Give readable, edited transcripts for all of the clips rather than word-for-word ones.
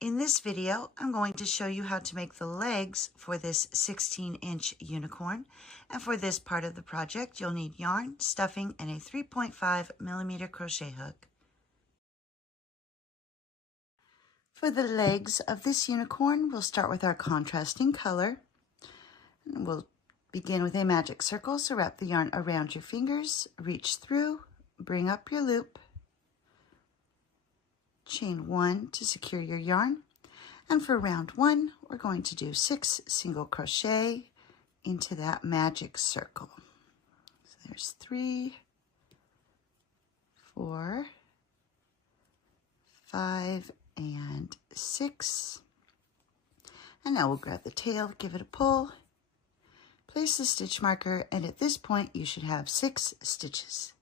In this video, I'm going to show you how to make the legs for this 16-inch unicorn. And for this part of the project, you'll need yarn, stuffing, and a 3.5mm crochet hook. For the legs of this unicorn, we'll start with our contrasting color. And we'll begin with a magic circle, so wrap the yarn around your fingers, reach through, bring up your loop, chain 1 to secure your yarn, and for round 1 we're going to do 6 single crochet into that magic circle. So there's 3, 4, 5, and 6. And now we'll grab the tail, give it a pull, place the stitch marker, and at this point you should have 6 stitches.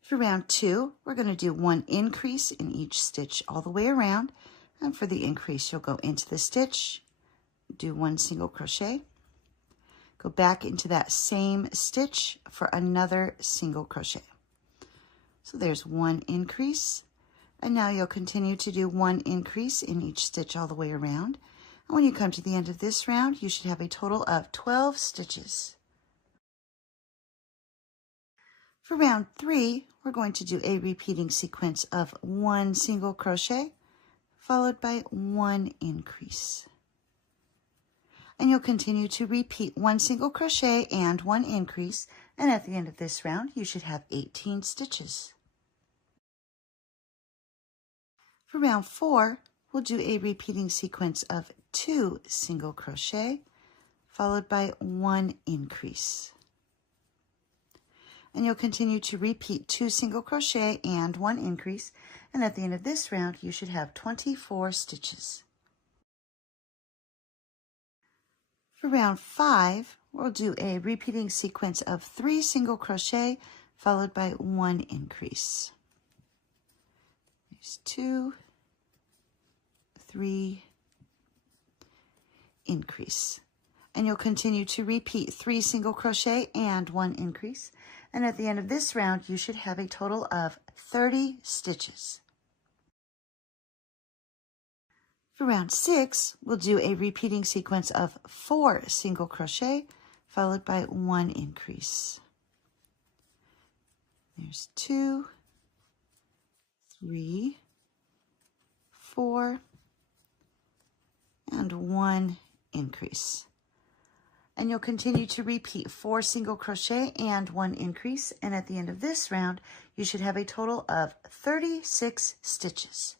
For round 2, we're going to do 1 increase in each stitch all the way around, and for the increase you'll go into the stitch, do 1 single crochet, go back into that same stitch for another single crochet. So there's 1 increase, and now you'll continue to do 1 increase in each stitch all the way around, and when you come to the end of this round you should have a total of 12 stitches. For round 3, we're going to do a repeating sequence of 1 single crochet followed by 1 increase. And you'll continue to repeat 1 single crochet and 1 increase, and at the end of this round you should have 18 stitches. For round 4, we'll do a repeating sequence of 2 single crochet followed by 1 increase. And you'll continue to repeat 2 single crochet and 1 increase, and at the end of this round you should have 24 stitches. For round 5, we'll do a repeating sequence of 3 single crochet followed by 1 increase. There's 2, 3, increase. And you'll continue to repeat 3 single crochet and 1 increase, and at the end of this round you should have a total of 30 stitches. For round 6, we'll do a repeating sequence of 4 single crochet followed by 1 increase. There's 2, 3, 4, and 1 increase. And you'll continue to repeat 4 single crochet and 1 increase, and at the end of this round you should have a total of 36 stitches.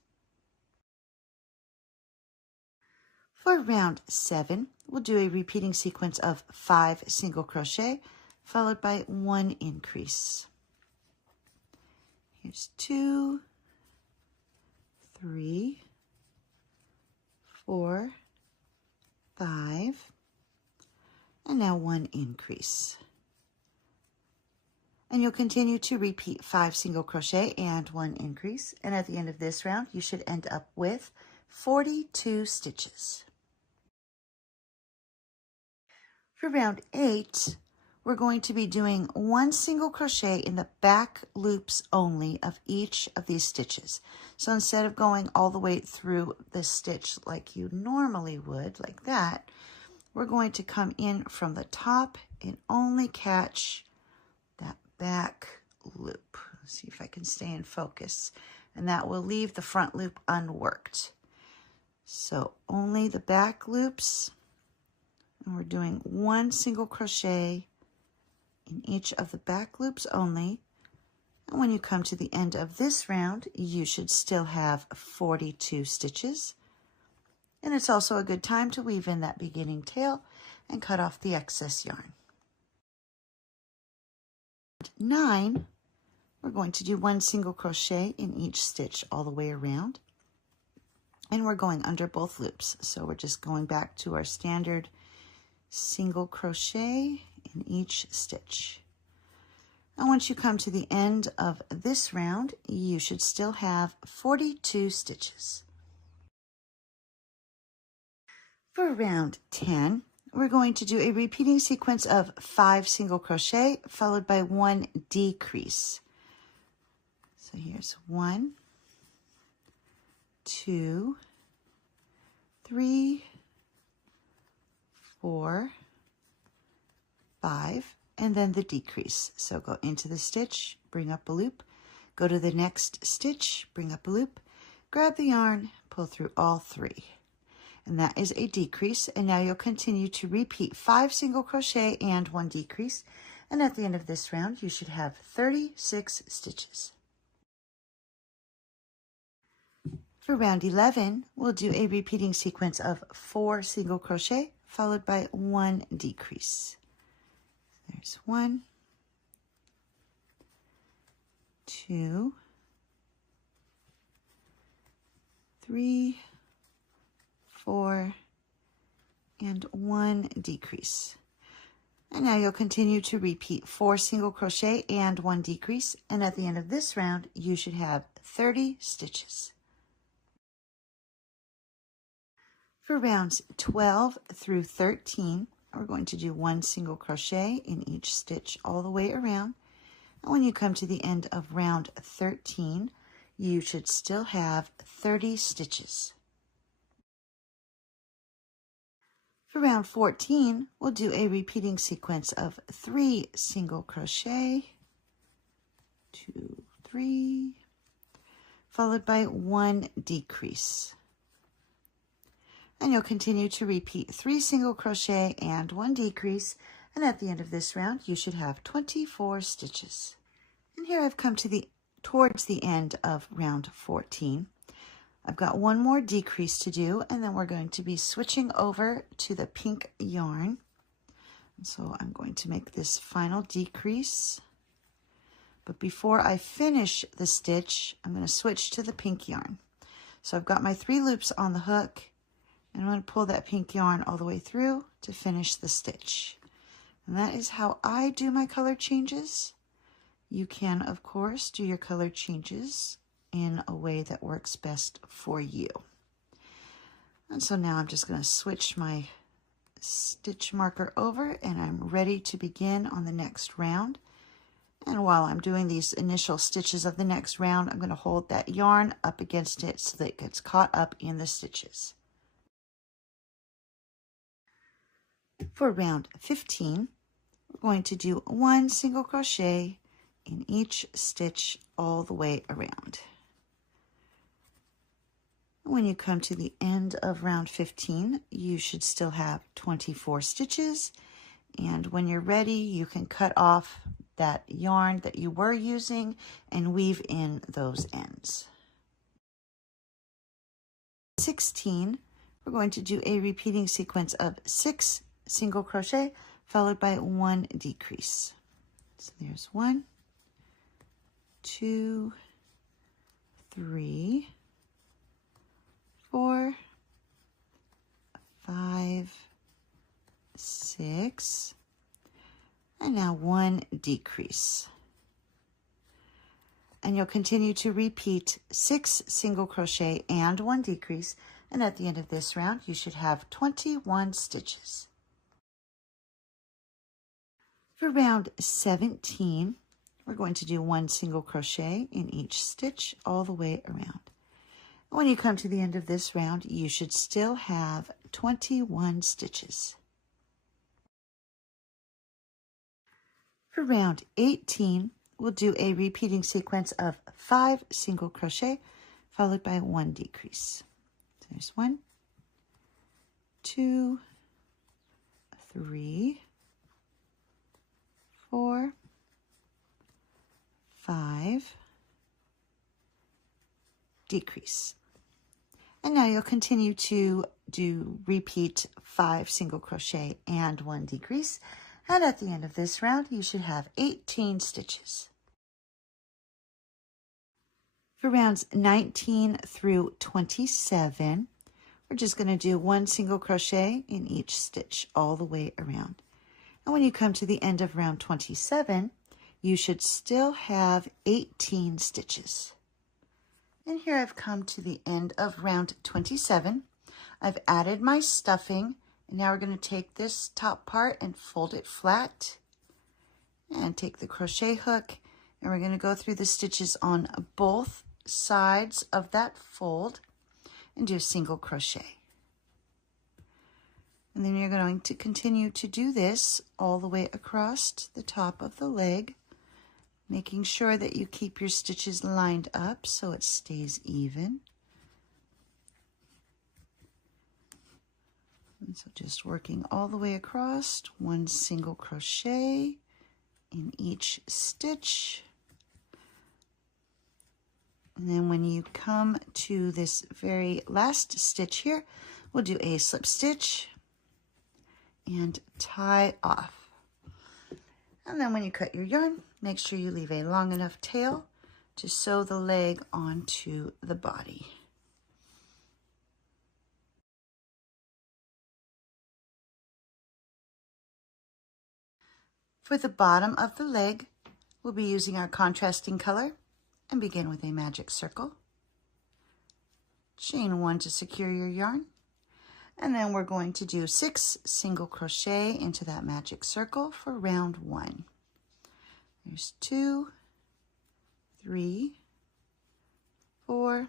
For round 7, we'll do a repeating sequence of 5 single crochet followed by 1 increase. Here's 2, 3, 4, 5, and now 1 increase. And you'll continue to repeat 5 single crochet and 1 increase, and at the end of this round you should end up with 42 stitches. For round 8, we're going to be doing 1 single crochet in the back loops only of each of these stitches. So instead of going all the way through the stitch like you normally would, like that, we're going to come in from the top and only catch that back loop. Let's see if I can stay in focus. And that will leave the front loop unworked. So only the back loops. And we're doing 1 single crochet in each of the back loops only. And when you come to the end of this round, you should still have 42 stitches. And it's also a good time to weave in that beginning tail and cut off the excess yarn. 9, we're going to do 1 single crochet in each stitch all the way around. And we're going under both loops. So we're just going back to our standard single crochet in each stitch. And once you come to the end of this round, you should still have 42 stitches. For round 10, we're going to do a repeating sequence of 5 single crochet followed by 1 decrease. So here's 1, 2, 3, 4, 5, and then the decrease. So go into the stitch, bring up a loop, go to the next stitch, bring up a loop, grab the yarn, pull through all 3. And that is a decrease. And now you'll continue to repeat 5 single crochet and 1 decrease. And at the end of this round, you should have 36 stitches. For round 11, we'll do a repeating sequence of 4 single crochet followed by 1 decrease. There's 1, 2, 3, 4, and 1 decrease. And now you'll continue to repeat 4 single crochet and 1 decrease, and at the end of this round you should have 30 stitches. For rounds 12 through 13, we're going to do 1 single crochet in each stitch all the way around. And when you come to the end of round 13, you should still have 30 stitches. For round 14, we'll do a repeating sequence of 3 single crochet, 2, 3, followed by 1 decrease. And you'll continue to repeat 3 single crochet and 1 decrease, and at the end of this round you should have 24 stitches. And here I've come to towards the end of round 14. I've got 1 more decrease to do, and then we're going to be switching over to the pink yarn. And so I'm going to make this final decrease. But before I finish the stitch, I'm going to switch to the pink yarn. So I've got my 3 loops on the hook, and I'm going to pull that pink yarn all the way through to finish the stitch. And that is how I do my color changes. You can, of course, do your color changes in a way that works best for you. And so now I'm just going to switch my stitch marker over, and I'm ready to begin on the next round. And while I'm doing these initial stitches of the next round, I'm going to hold that yarn up against it so that it gets caught up in the stitches. For round 15, we're going to do 1 single crochet in each stitch all the way around. When you come to the end of round 15, you should still have 24 stitches, and when you're ready, you can cut off that yarn that you were using and weave in those ends. 16, we're going to do a repeating sequence of 6 single crochet followed by 1 decrease. So there's 1, 2, 3, 4, 5, 6, and now 1 decrease. And you'll continue to repeat 6 single crochet and 1 decrease, and at the end of this round you should have 21 stitches. For round 17, we're going to do 1 single crochet in each stitch all the way around. When you come to the end of this round, you should still have 21 stitches. For round 18, we'll do a repeating sequence of 5 single crochet followed by 1 decrease. So there's 1, 2, 3, 4, 5, decrease. And now you'll continue to repeat 5 single crochet and 1 decrease. And at the end of this round, you should have 18 stitches. For rounds 19 through 27, we're just going to do 1 single crochet in each stitch all the way around. And when you come to the end of round 27, you should still have 18 stitches. And here I've come to the end of round 27. I've added my stuffing, and now we're going to take this top part and fold it flat and take the crochet hook, and we're going to go through the stitches on both sides of that fold. and do a single crochet. And then you're going to continue to do this all the way across the top of the leg, making sure that you keep your stitches lined up so it stays even. And so just working all the way across, one single crochet in each stitch. And then when you come to this very last stitch here, we'll do a slip stitch and tie off. And then when you cut your yarn, make sure you leave a long enough tail to sew the leg onto the body. For the bottom of the leg, we'll be using our contrasting color and begin with a magic circle. Chain 1 to secure your yarn. And then we're going to do 6 single crochet into that magic circle for round 1. There's 2, 3, 4,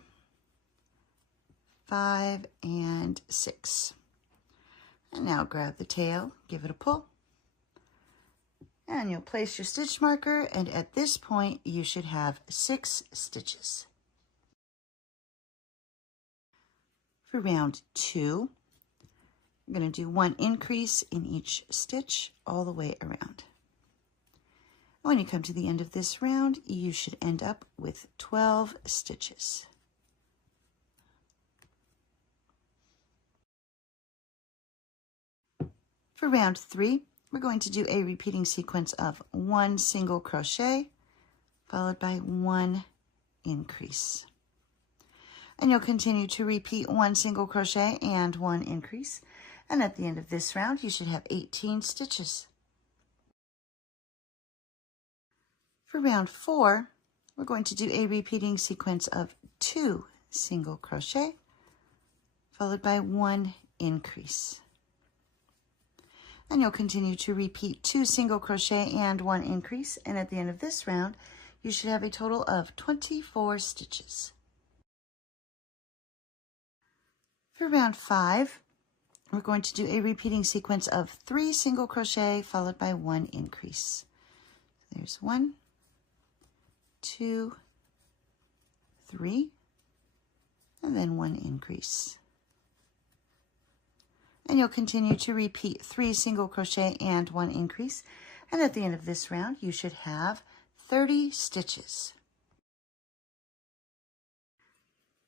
5, and 6. And now grab the tail, give it a pull, and you'll place your stitch marker, and at this point you should have 6 stitches. For round 2, we're going to do 1 increase in each stitch all the way around. When you come to the end of this round, you should end up with 12 stitches. For round 3, we're going to do a repeating sequence of 1 single crochet followed by 1 increase. And you'll continue to repeat 1 single crochet and 1 increase. And at the end of this round, you should have 18 stitches. For round 4, we're going to do a repeating sequence of 2 single crochet followed by 1 increase. And you'll continue to repeat 2 single crochet and 1 increase. And at the end of this round, you should have a total of 24 stitches. For round 5, we're going to do a repeating sequence of 3 single crochet followed by 1 increase. There's 1, 2, 3, and then 1 increase. And you'll continue to repeat 3 single crochet and 1 increase. And at the end of this round, you should have 30 stitches.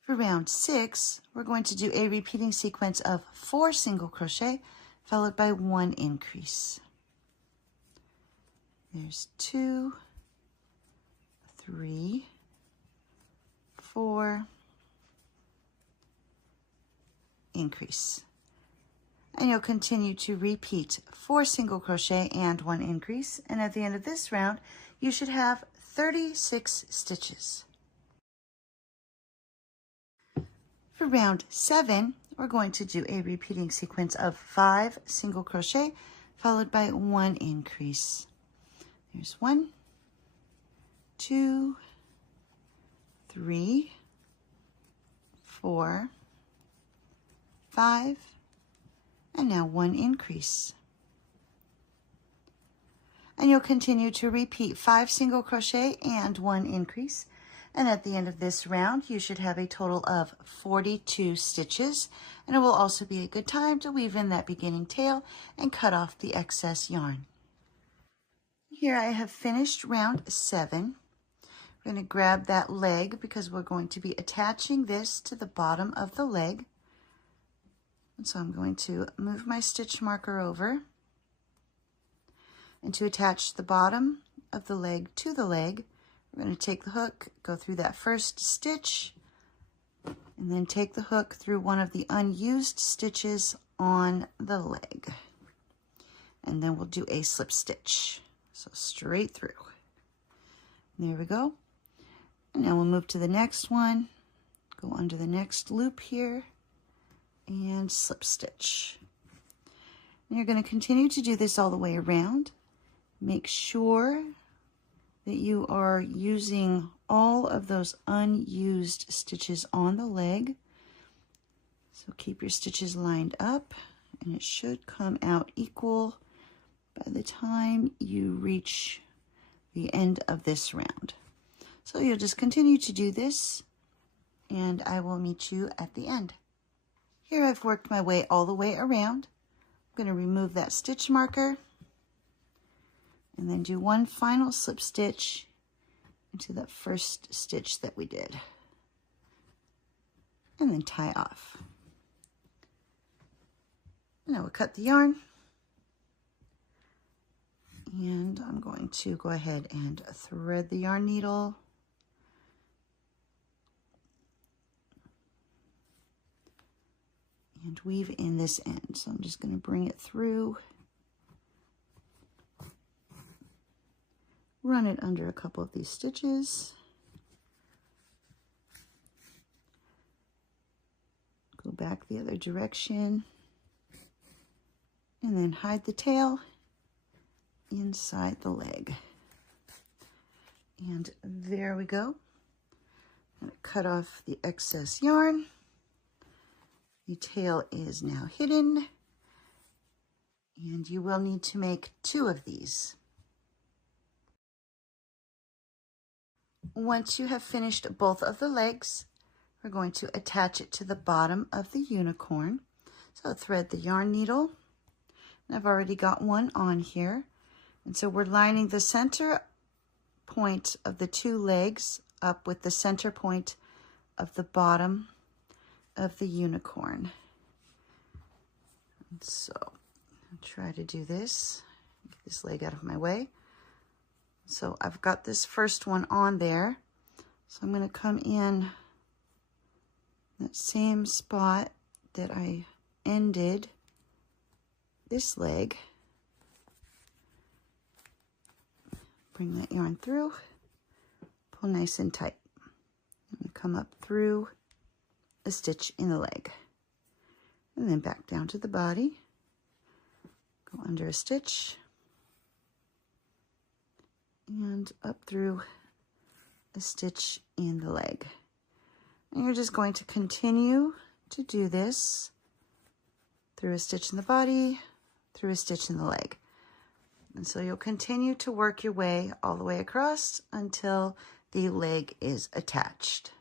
For round 6, we're going to do a repeating sequence of 4 single crochet followed by 1 increase. There's 2, 3, 4, increase. And you'll continue to repeat 4 single crochet and 1 increase. And at the end of this round, you should have 36 stitches. For round 7, we're going to do a repeating sequence of 5 single crochet followed by 1 increase. There's 1, 2, 3, 4, 5, and now 1 increase. And you'll continue to repeat 5 single crochet and 1 increase. And at the end of this round, you should have a total of 42 stitches. And it will also be a good time to weave in that beginning tail and cut off the excess yarn. Here I have finished round 7. We're going to grab that leg because we're going to be attaching this to the bottom of the leg. And so I'm going to move my stitch marker over. And to attach the bottom of the leg to the leg, we're going to take the hook, go through that first stitch, and then take the hook through one of the unused stitches on the leg. And then we'll do a slip stitch. So straight through. There we go. And now we'll move to the next one, go under the next loop here, and slip stitch. And you're going to continue to do this all the way around. Make sure that you are using all of those unused stitches on the leg. So keep your stitches lined up, and it should come out equal by the time you reach the end of this round. So you'll just continue to do this, and I will meet you at the end. Here I've worked my way all the way around. I'm going to remove that stitch marker and then do one final slip stitch into that first stitch that we did, and then tie off. Now we'll cut the yarn, and I'm going to go ahead and thread the yarn needle and weave in this end. So I'm just going to bring it through, run it under a couple of these stitches, go back the other direction, and then hide the tail inside the leg. And there we go. I'm going to cut off the excess yarn. The tail is now hidden, and you will need to make 2 of these. Once you have finished both of the legs, we're going to attach it to the bottom of the unicorn. So thread the yarn needle, and I've already got one on here. And so we're lining the center point of the 2 legs up with the center point of the bottom of the unicorn. And so I'll try to do this, get this leg out of my way. So I've got this first one on there. So I'm going to come in that same spot that I ended this leg. Bring that yarn through, pull nice and tight. I'm going to come up through a stitch in the leg, and then back down to the body, go under a stitch, and up through a stitch in the leg. And you're just going to continue to do this through a stitch in the body, through a stitch in the leg. And so you'll continue to work your way all the way across until the leg is attached.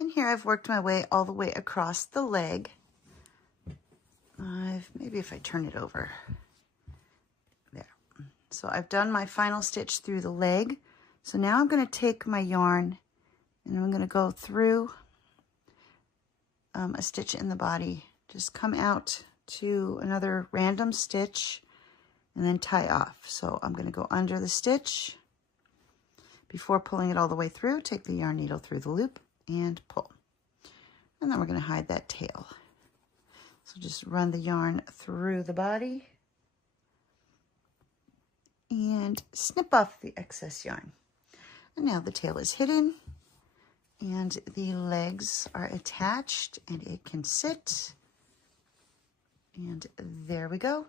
And here I've worked my way all the way across the leg. Maybe if I turn it over. There. So I've done my final stitch through the leg. So now I'm going to take my yarn and I'm going to go through a stitch in the body. Just come out to another random stitch and then tie off. So I'm going to go under the stitch. Before pulling it all the way through, take the yarn needle through the loop and pull. And then we're going to hide that tail. So just run the yarn through the body and snip off the excess yarn. And now the tail is hidden and the legs are attached and it can sit. And there we go.